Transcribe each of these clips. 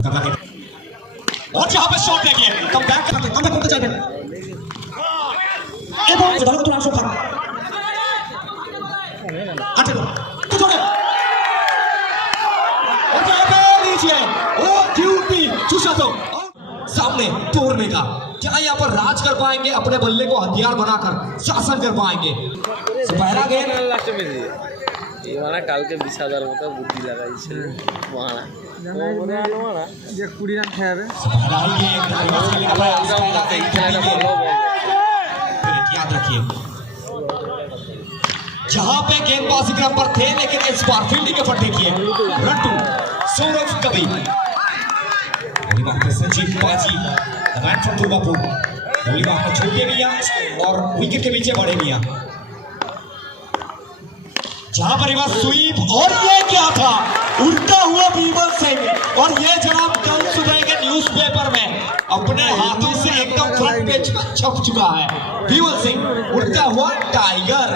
और यहाँ पे शॉट देखिए, कम बैक करते जाएंगे এবং ধরো তো আসো খারাপ আটে তো ধরে और यहाँ पे लीजिए वो ड्यूटी चूसा तो सामने तोड़ने का क्या यहाँ पर राज कर पाएंगे अपने बल्ले को हथियार बनाकर शासन कर पाएंगे पहला गेम লাস্টে মেরে দিয়ে এই মানে কালকে 20,000 মতো বুদ্ধি লাগাইছে মারা মনে আলো মারা যে 20 রান খাবে याद रखिए जहां पे गेंदबाजी क्रम पर थे लेकिन इस बार फील्डिंग एफर्ट देखिए रंटू सौरभ कवि गोली बात सचिन बाजी बैट फ्रॉम दुर्गापुर गोली बात छोटे मियां और विकेट के पीछे बड़े मियां जहां पर बार स्वीप और ये क्या था उड़ता हुआ बीमल सिंह और ये जनाब कल सुबह के न्यूज़पेपर में अपने हाथों से एकदम फ्रंट पेज पर छप चुका है बीमल सिंह उड़ता हुआ टाइगर।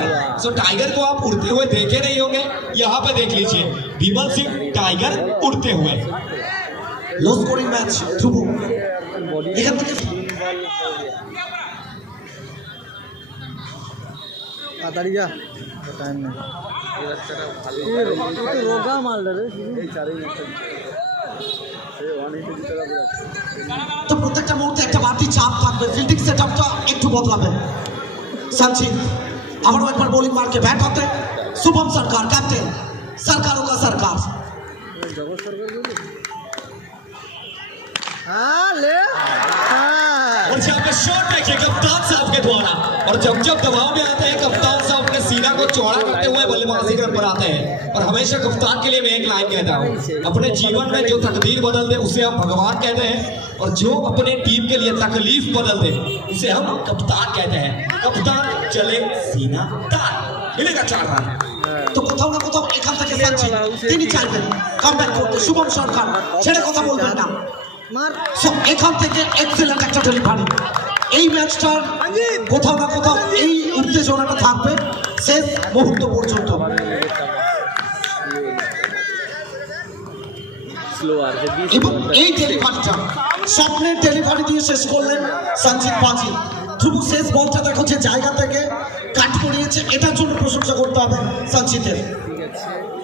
सो टाइगर को आप उड़ते हुए देखे नहीं होंगे, यहाँ पे देख लीजिए बीमल सिंह टाइगर उड़ते हुए। लो स्कोरिंग मैच ध्रुव এখান থেকে তাড়াতাড়ি যা টাইম নেই এই বাচ্চাটা ভালো একটু রোগা মাল রে এই চারই মিনিট সে অনেক দিতে হবে তো প্রত্যেকটা মুহূর্তে একটা বাড়তি চাপ থাকবে, ফিল্ডিং সেটআপটা একটু বদলাবে। সচিন আবারও একবার বোলিং মারকে ব্যাট করতে শুভম সরকার ক্যাপ্টেন সরকারোं का सरकार জগৎ সরকার বলে हां ले और जब पे शॉट देखिए कप्तान साहब के द्वारा और जब जब दबाव में आते हैं कप्तान साहब अपने सीना को चौड़ा करते हुए बल्लेबाजी क्रम पर आते हैं। और हमेशा कप्तान के लिए मैं एक लाइन कहता हूँ, अपने जीवन में जो तकदीर बदल दे उसे हम भगवान कहते हैं और जो अपने टीम के लिए तकलीफ बदल दे उसे हम कप्तान कहते हैं। कप्तान चले सीना तान मिलेगा 4 रन। तो কোথাও না কোথাও এখান থেকে সচিন তিনি চাইবেন কামব্যাক করতে শুভম সরকার ছেড়ে কথা বলবেন না সো এখান থেকে এক্সেলেন্ট একটা ডেলিভারি। এই ম্যাচটার কোথাও না কোথাও এই উত্তেজনাটা থাকবে শেষ মুহূর্ত পর্যন্ত। এবং এই ডেলিভারিটা স্বপ্নের ডেলিভারি দিয়ে শেষ করলেন সঞ্জিত বাজি। ধ্রুব শেষ বলটা দেখো যে জায়গা থেকে কাট করিয়েছে, এটার জন্য প্রশংসা করতে হবে সঞ্জিতের।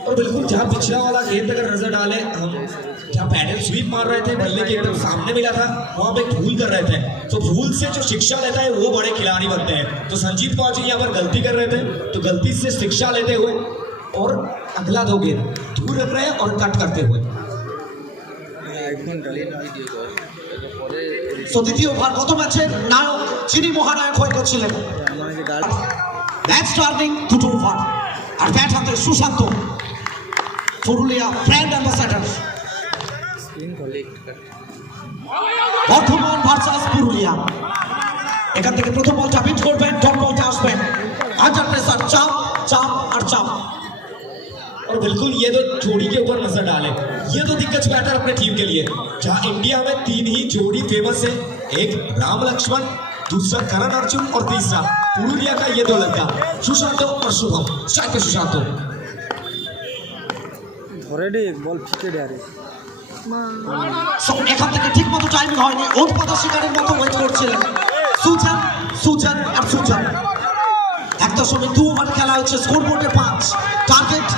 और बिल्कुल जहाँ पिछला वाला गेंद अगर नजर डाले हम जहाँ पैडल स्वीप मार रहे थे बल्ले के एकदम सामने मिला था वहाँ पे भूल कर रहे थे। तो भूल से जो शिक्षा लेता है वो बड़े खिलाड़ी बनते हैं। तो संजीत पाजी यहाँ पर गलती कर रहे थे तो गलती से शिक्षा लेते हुए और अगला 2 गेंद दूर रख रहे हैं और कट करते हुए। तो द्वितीय ओভার গত ম্যাচের নায়ক যিনি মহানায়ক হয়ে গেছিলেন নেক্সট টার্নিং 2 ওভার আর ব্যাট হাতে Sushant Purulia brand ambassador Bardhaman versus Purulia. এখান থেকে প্রথম বলটা বিট করবেন, ডট বলটা আসবেন আন্ডার প্রেসার চাপ चाप और चाप। और बिल्कुल ये तो जोड़ी के ऊपर नजर डाले, ये तो दिग्गज बैटर अपने टीम के लिए जहां इंडिया में 3 ही जोड़ी फेमस है, एक राम लक्ष्मण, दूसरा करण अर्जुन और तीसरा पुरुलिया का ये 2 लड़का सुशांत और शुभम। स्ट्राइक पे सुशांत অলরেডি বল ফিকে দেয় সো এখান থেকে ঠিকমতো টাইমিং হয়নি, উৎপাদক শিকারের মতো ওয়েট করছিলেন সুজন আর সুজন। 1.2 ওভার খেলা হচ্ছে, স্কোর বোর্ডে 5, টার্গেট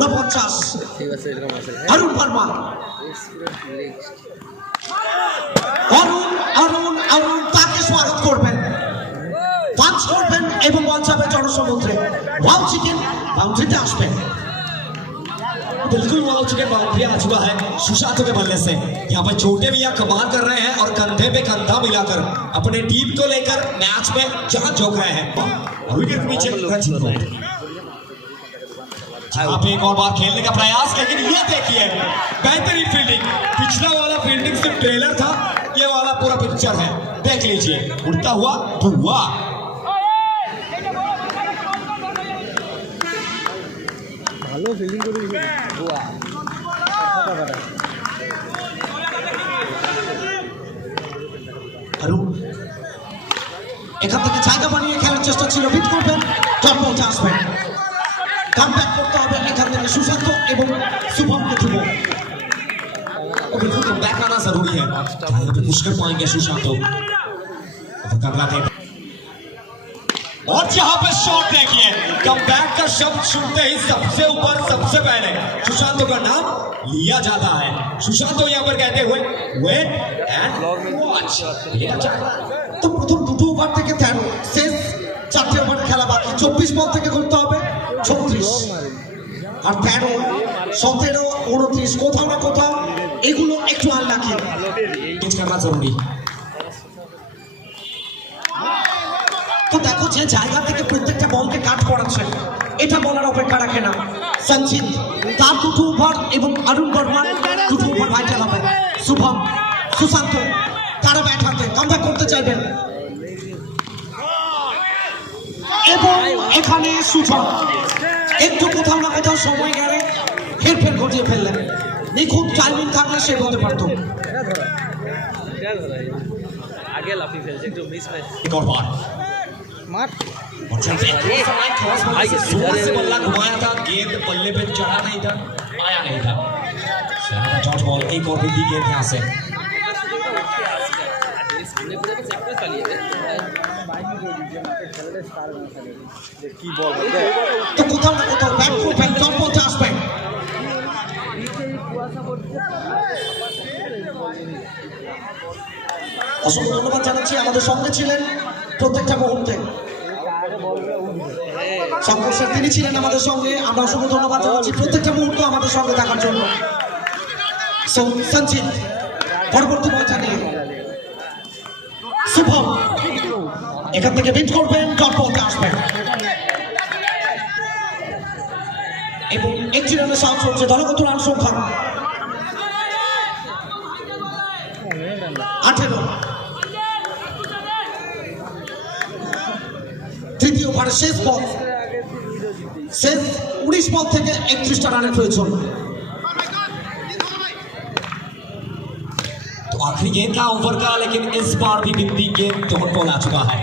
49। অরুণ বর্মা অরুণ তাকে স্বাগত করবেন, পাঁচ করবেন এবং বল যাবে জনসমুদ্রে। ওয়াও চিকেন বাউন্ডারিতে আসবেন, बिल्कुल वाव चिकन बाउंड्री आ चुका है सुशांत के बल्ले से। यहाँ पर छोटे मियां कमाल कर रहे हैं और कंधे पे कंधा मिलाकर अपने टीम को लेकर मैच में जान झोंक रहे हैं। और विकेट पीछे यहाँ पे एक और बार खेलने का प्रयास, लेकिन ये देखिए बेहतरीन फील्डिंग। पिछला वाला फील्डिंग सिर्फ ट्रेलर था, ये वाला पूरा पिक्चर है, देख लीजिए उड़ता हुआ धुआं। ভালো ফিল্ডিং করে ধোয়া অরুণ এখান থেকে জায়গা বানিয়ে খেলার চেষ্টা ছিল, বিট করবেন, ডট বলটা আসবেন, কামব্যাক করতে হবে এখান থেকে সুশান্ত এবং শুভমকে ধ্রুব। बिल्कुल कमबैक आना जरूरी है। यहाँ पे पुश कर पाएंगे सुशांत को। और यहाँ पे शॉट देखिए, कमबैक का शब्द सुनते ही सबसे ऊपर सबसे पहले सुशांत का नाम लिया जाता है। सुशांत यहाँ पर कहते हुए वेट एंड वॉच। তো প্রথম দুটো ওভার থেকে 13 শেষ 4টে ওভার খেলা বাকি 24 বল থেকে করতে হবে 36 আর 13 17 29 কোথাও না কোথাও এগুলো একটু আল রাখি पिच करना जरूरी। তো দেখো যে জায়গা থেকে প্রত্যেকটা বলকে কাট করাচ্ছে এটা বলার অপেক্ষা রাখে না সঞ্জিত তার দুটো ওভার এবং অরুণ বর্মা দুটো ওভার ভাইটাল হবে শুভম সুশান্ত তারা ব্যাট হাতে কামব্যাক করতে চাইবেন এবং এখানে সুজন একটু কোথাও না কোথাও সময় গেলে হেরফের ঘটিয়ে ফেললেন নিখুঁত টাইমিং থাকলে সে হতে পারতো আগে লাফিয়ে ফেলছে একটু মিস ম্যাচ एक और बार মাঠ और चलते हैं क्रॉस बॉल से जोर से बल्ला घुमाया था, गेंद बल्ले पे चढ़ा नहीं था, आया नहीं था। जॉर्ज बॉल एक और भी गेंद यहाँ से কি বল তো কোথাও না কোথাও ব্যাট করবেন টপ বলতে আসবেন অসংখ্য ধন্যবাদ জানাচ্ছি আমাদের সঙ্গে ছিলেন প্রত্যেকটা মুহূর্তে শঙ্কর স্যার তিনি ছিলেন আমাদের সঙ্গে আমরা অসংখ্য ধন্যবাদ জানাচ্ছি প্রত্যেকটা মুহূর্ত আমাদের সঙ্গে থাকার জন্য সঞ্জিত পরবর্তী বলটা নিয়ে শুভম এখান থেকে বিট করবেন ডট বলতে আসবেন এবং একটি রানের সাউন্ড হচ্ছে দলগত রান সংখ্যা 18 তৃতীয় ওভারের শেষ বল শেষ 19 বল থেকে 31টা রানের প্রয়োজন तो आखिरी गेंद का ओवर का, लेकिन इस बार भी बिंदी गेंद डॉट बॉल आ चुका है।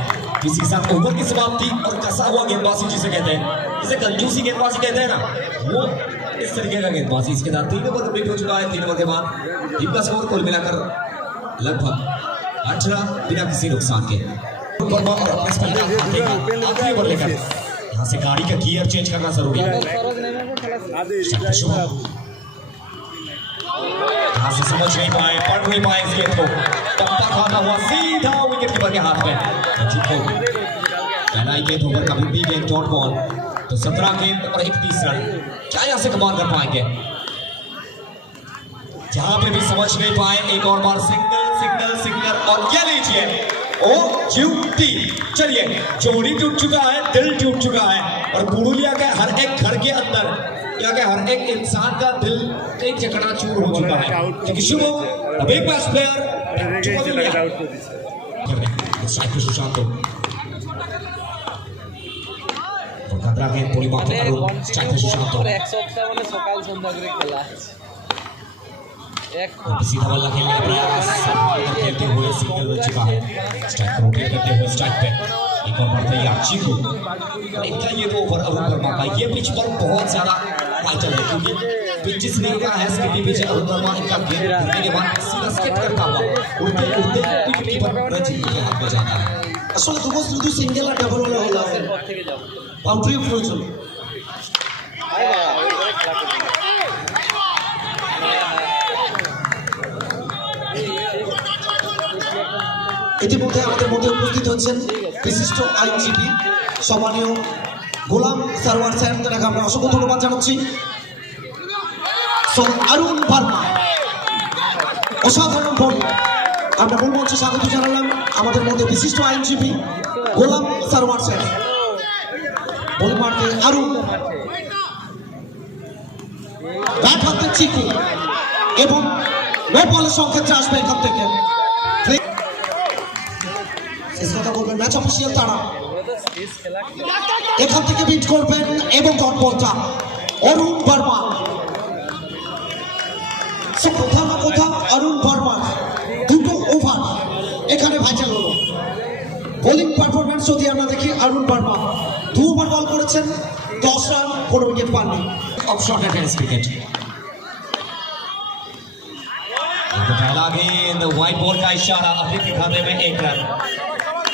इसी के साथ ओवर की समाप्ति और कसा हुआ गेंदबाजी जिसे कहते हैं, जिसे कंजूसी गेंदबाजी कहते हैं ना, वो इस तरीके का गेंदबाजी। इसके साथ 3 ओवर कंप्लीट हो चुका है। 3 ओवर के बाद टीम का स्कोर कुल मिलाकर लगभग 18 बिना किसी नुकसान के। वर्मा और अपने स्पिनर आखिरी ओवर लेकर यहाँ से गाड़ी का गियर चेंज करना जरूरी है। यहाँ से समझ नहीं पाए, पढ़ नहीं पाए इस गेंद को, तब तक खाता हुआ सीधा विकेट कीपर के हाथ में। पहला ही गेंद ओवर का भी गेंद डॉट बॉल, तो 17 गेंद और 31 रन, क्या यहाँ से कमाल कर पाएंगे? जहां पे भी समझ नहीं पाए, एक और बार सिंगल सिंगल सिंगल और ये लीजिए ओ ड्यूटी। चलिए, जोड़ी टूट चुका है, दिल टूट चुका है और पुरुलिया के हर एक घर के अंदर या के हर एक इंसान का दिल एक चकनाचूर हो चुका है, क्योंकि Shubham big bats player Sushant खतरा के पूरी बात स्ट्राइक पे सुशांत এক সপ্তাহ মানে সকাল সন্ধ্যা করে খেলা एक सीधा बल्ला खेलने का प्रयास खेलते हुए सिंगल बच चुका है। स्ट्राइक को रोटेट करते हुए स्ट्राइक पे एक और बार तैयार चीकू। इनका ये तो ओवर अरुण वर्मा का ये पिच पर बहुत ज्यादा वाइटल है, क्योंकि पिच जिस नहीं का है स्किटी पिच अरुण वर्मा इनका गेंद गिरने के बाद सीधा स्किट करता हुआ उड़ते उड़ते विकेट कीपर रचित के हाथ में जाता है। আসলে দুটো শুধু সিঙ্গেল আর ডাবল হলে হলো পর থেকে যাও বাউন্ডারি প্রয়োজন ইতিমধ্যে আমাদের মধ্যে উপস্থিত হচ্ছেন বিশিষ্ট আইনজীবী সম্মানীয় গোলাম সারওয়ার স্যার, তাকে আমরা অসংখ্য ধন্যবাদ জানাচ্ছি। অরুণ ভার্মা অসাধারণ বল, আমরা মূল মঞ্চে স্বাগত জানালাম আমাদের মধ্যে বিশিষ্ট আইনজীবী গোলাম সারওয়ার স্যার। বল মারতে অরুণ, ব্যাট হাতে চিকু এবং নো বলের সংক্ষেপে আসবে এখান থেকে। শেষ কথা বলবেন ম্যাচ অফিসিয়াল তারা এখান থেকে বিট করবেন এবং গড়বলটা অরুণ বর্মা। কোথাও না কোথাও অরুণ বর্মার দুটো ওভার এখানে ভাইটাল হলো। বোলিং পারফরমেন্স যদি আমরা দেখি, অরুণ বর্মা 2 ওভার বল করেছেন, 10 রান, কোনো উইকেট পাননি। ऑफ शॉट है टेनिस क्रिकेट। पहला गेंद व्हाइट बॉल का इशारा, अभी के खाते में 1 रन।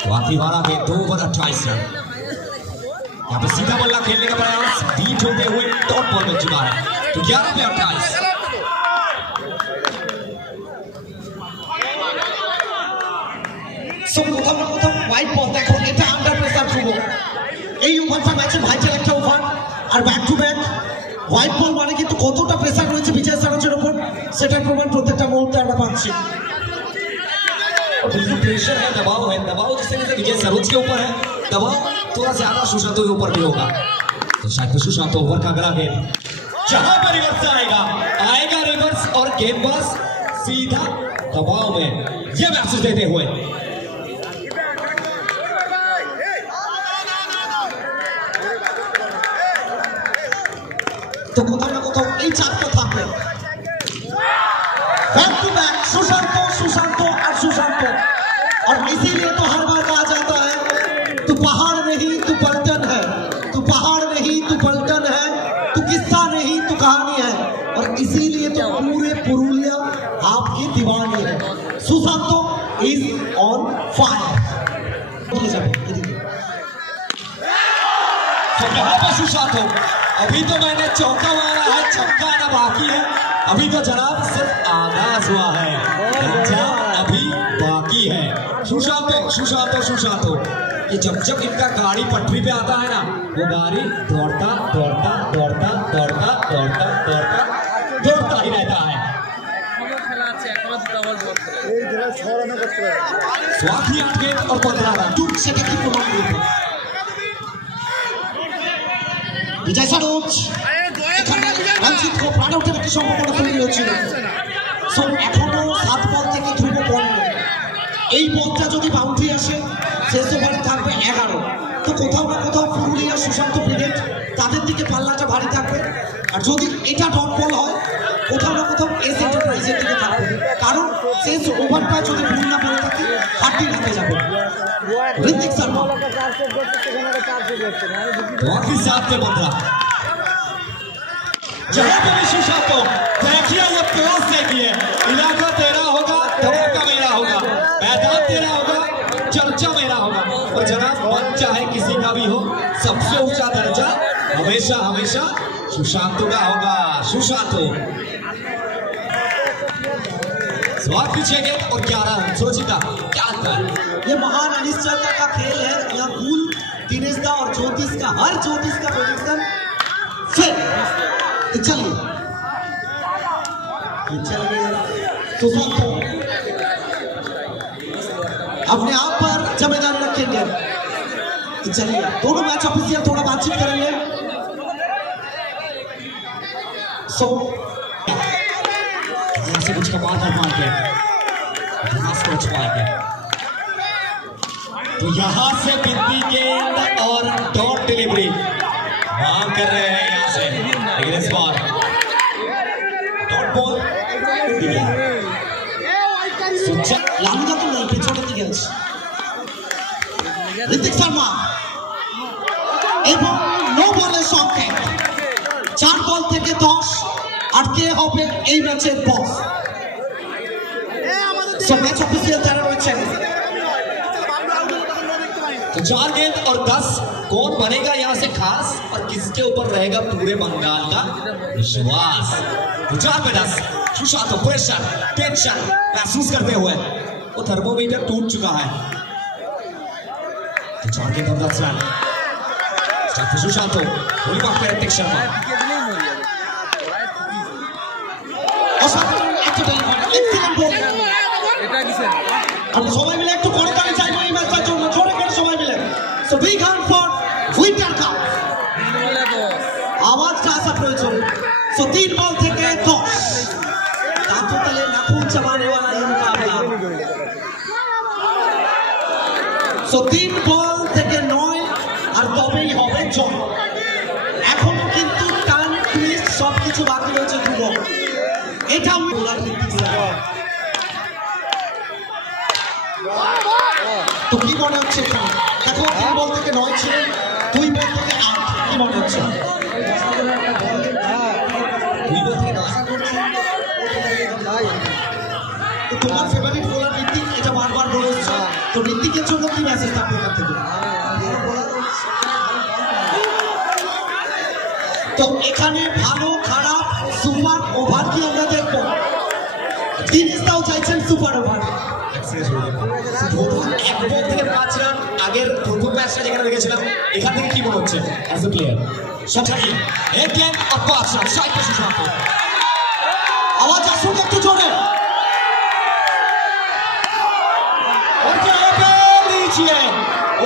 बाकी वाला गेंद 2 ओवर 28 रन। यहाँ पे सीधा बल्ला खेलने का प्रयास बीट होते हुए डॉट बॉल बन चुका है, तो 11 पे 28। প্রথম হোয়াইট বল দেখো, এটা আন্ডার প্রেসার ধ্রুব। এই ওভারটা ম্যাচে ভাইটাল একটা ওভার, আর back to back wide ball মানে কিন্তু কতটা প্রেসার রয়েছে বিজয় সরোজের উপর, সেটার প্রমাণ প্রত্যেকটা মুহূর্তে আমরা পাচ্ছি। बिल्कुल प्रेशर है, दबाव जिस तरीके से विजय सरोज के ऊपर है, दबाव थोड़ा ज्यादा सुशांत के ऊपर भी होगा। तो शायद सुशांत ओवर का अगला गेंद जहां पर रिवर्स आएगा रिवर्स, और गेंदबाज सीधा दबाव में ये मैसेज देते हुए তো কোথাও না কোথাও এই চাপটা থাকবে। बैक टू बैक सुशांत और सुशांत, और इसीलिए तो हर बार कहा जाता है तू पहाड़ नहीं तू पलटन है, तू पहाड़ नहीं तू पलटन है, तू किस्सा नहीं तू कहानी है, और इसीलिए तो पूरे पुरुलिया आपकी दीवानी है। Sushant is on fire. तो कहां पर सुशांत हो, अभी तो मैंने चौका मारा है, छक्का आना बाकी है। अभी तो जनाब सिर्फ आगाज हुआ है, अंजाम अभी बाकी है। सुशांत ये जब इनका गाड़ी पटरी पे आता है ना, वो गाड़ी दौड़ता ही रहता है। स्वाति 8 गेंद और 15 रन। সেটা কি প্রমাণ করবে বিজয় সরোজ? রঞ্জিত খুব রান আউটের একটি সম্ভাবনা তৈরি হচ্ছিল। সো এখনো 7 বল থেকে ধ্রুব পড়ল। এই বলটা যদি বাউন্ডারি আসে, শেষ ওভারে থাকবে 11। তো কোথাও না কোথাও পুরুলিয়া সুশান্ত ব্রিগেড তাদের দিকে পাল্লাটা ভারী থাকবে, আর যদি এটা ডট বল হয় কোথাও না কোথাও এস এন্টারপ্রাইজের দিকে থাকবে, কারণ শেষ ওভারটা যদি ভুল না করে থাকে হাড্ডি ঢুকে যাবে। ঋতিক শর্মা बाकी 7 पे 15। जहां पे भी सुशांत हो, देखिए ये पोस्ट देखिए, इलाका तेरा होगा, धमाका मेरा होगा, मैदान तेरा होगा, चर्चा मेरा होगा। और जनाब मन चाहे किसी का भी हो, सबसे ऊंचा दर्जा हमेशा सुशांत का होगा। सुशांत स्वाद पीछे गए और 11 रन। सोचिता क्या अंतर। ये महान अनिश्चयता का खेल है। यहाँ कुल दिनेश दा और ज्योतिष का, हर ज्योतिष का प्रेडिक्शन फिर चलिए सुशांत अपने आप पर जिम्मेदारी रखेंगे। चलिए दोनों मैच ऑफिशियल थोड़ा बातचीत करेंगे। सो से कुछ कमाल कर पाएंगे, सोच पाएंगे। तो यहाँ से बिंदी गेंद और डॉट डिलीवरी मांग कर रहे हैं यहाँ से, लेकिन इस बार डॉट बॉल लालूदा तो नहीं, पेছনে দিকে আছে ঋতিক শর্মা এবং নো বলে সংকেত। 4 বল থেকে 10, আর কে হবে এই ম্যাচের বস? সো ম্যাচ অফিসিয়াল যারা রয়েছেন, तो 4 गेंद और 10 कौन बनेगा यहाँ से खास, और किसके ऊपर रहेगा पूरे बंगाल का विश्वास। तो 4 पे 10 सुशांत प्रेशर टेंशन महसूस करते हुए वो थर्मोमीटर टूट चुका है। तो 4 गेंद और 10 रन। सुशांत गोली मार पे ऋतिक शर्मा অসাধারণ একটা ডেলিভারি, এক্সিলেন্ট বল। আমরা সবাই মিলে একটু করতালি চাইবো এই ম্যাচটার জন্য, জোরে করে সবাই মিলে। So big hand for winter cup, আওয়াজটা আসা প্রয়োজন। সো 3 বল থেকে 10, দাঁতও তালে নাখুন চাবানে वाला ये मुकाबला। সো 3 বল থেকে 9, আর তবেই হবে জয়। এখনো কিন্তু টান টুইস্ট সবকিছু বাকি রয়েছে ধ্রুব। এটা বোলার ঋতিক শর্মা। তো কি মনে হচ্ছে এখানে? দেখো 3 বল থেকে 9 ছিল, 2 বল থেকে 8, কি মনে হচ্ছে? 2 বল থেকে 9 তো তোমার ফেভারিট বোলার ঋত্বিক, এটা বারবার বলে এসছো, তো ঋত্বিকের জন্য কি মেসেজ থাকবে এখান থেকে? তো এখানে ভালো খারাপ সুপার ওভার কি আমরা দেখবো? জিনিসটাও চাইছেন সুপার ওভার। এক বল থেকে 5 রান আগের প্রথম ম্যাচটা যেখানে দেখেছিলাম, এখান থেকে কি মনে হচ্ছে অ্যাজ এ প্লেয়ার? সবসাকি এক গেম और 5 রান 60 पे सुशांत। আওয়াজ আসুক একটু জোরে। और क्या पे लीजिए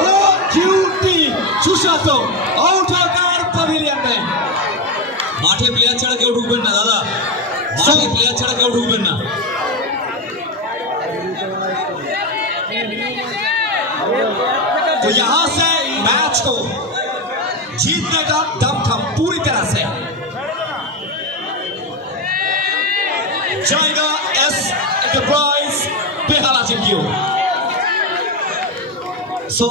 ओ क्यूटी सुशांत आउट होकर पवेलियन में। মাঠে প্লেয়ার ছাড়া কেউ ঢুকবেন না দাদা, মাঠে প্লেয়ার ছাড়া কেউ ঢুকবেন না। तो यहां से मैच को जीतने का दमखम पूरी तरह से जाएगा एस एंटरप्राइज बेहाला टीम की ओर। সো